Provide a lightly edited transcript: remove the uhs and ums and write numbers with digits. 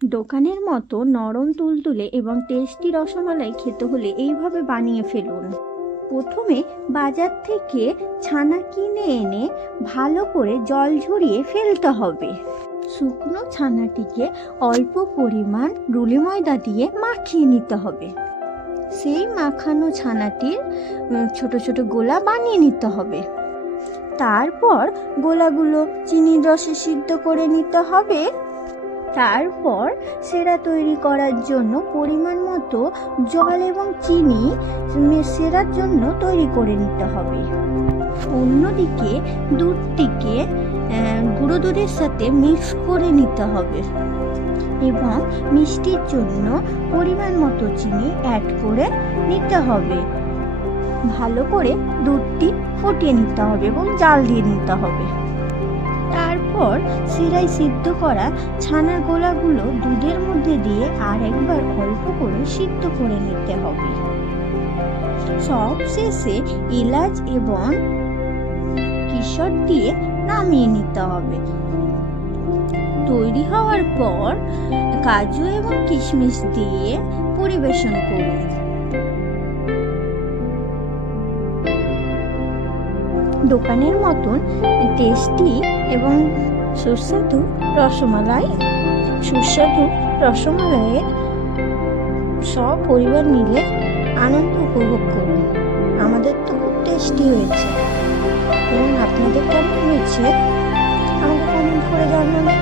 দোকানের মতো নরম তুলতুলে এবং টেস্টি রসমালাই খেতে হলে এইভাবে বানিয়ে ফেলুন। প্রথমে বাজার থেকে ছানা কিনে এনে ভালো করে জল ঝরিয়ে ফেলতে হবে। শুকনো ছানাটিকে অল্প পরিমাণ রুলি ময়দা দিয়ে মাখিয়ে নিতে হবে। সেই মাখানো ছানাটির ছোট ছোট গোলা বানিয়ে নিতে হবে। তারপর গোলাগুলো চিনির রসে সিদ্ধ করে নিতে হবে। তারপর সেরা তৈরি করার জন্য পরিমাণ মতো জল এবং চিনি সেরার জন্য তৈরি করে নিতে হবে। অন্যদিকে দুধটিকে গুঁড়ো দুধের সাথে মিক্স করে নিতে হবে এবং মিষ্টির জন্য পরিমাণ মতো চিনি অ্যাড করে নিতে হবে। ভালো করে দুধটি ফুটিয়ে নিতে হবে এবং জাল দিয়ে নিতে হবে। তারপর শিরায় সিদ্ধ করা ছানার গোলাগুলো দুধের মধ্যে দিয়ে আর একবার অল্প করে সিদ্ধ করে নিতে হবে। সব শেষে এলাচ এবং কেশর দিয়ে নামিয়ে নিতে হবে। তৈরি হওয়ার পর কাজু এবং কিশমিশ দিয়ে পরিবেশন করুন। দোকানের মতন টেস্টি এবং সুস্বাদু রসমালাইয়ের সব পরিবার মিলে আনন্দ উপভোগ করুন। আমাদের তো খুব টেস্টি হয়েছে এবং আপনাদের কেমন হয়েছে আমাকে কমেন্ট করে জানাবেন।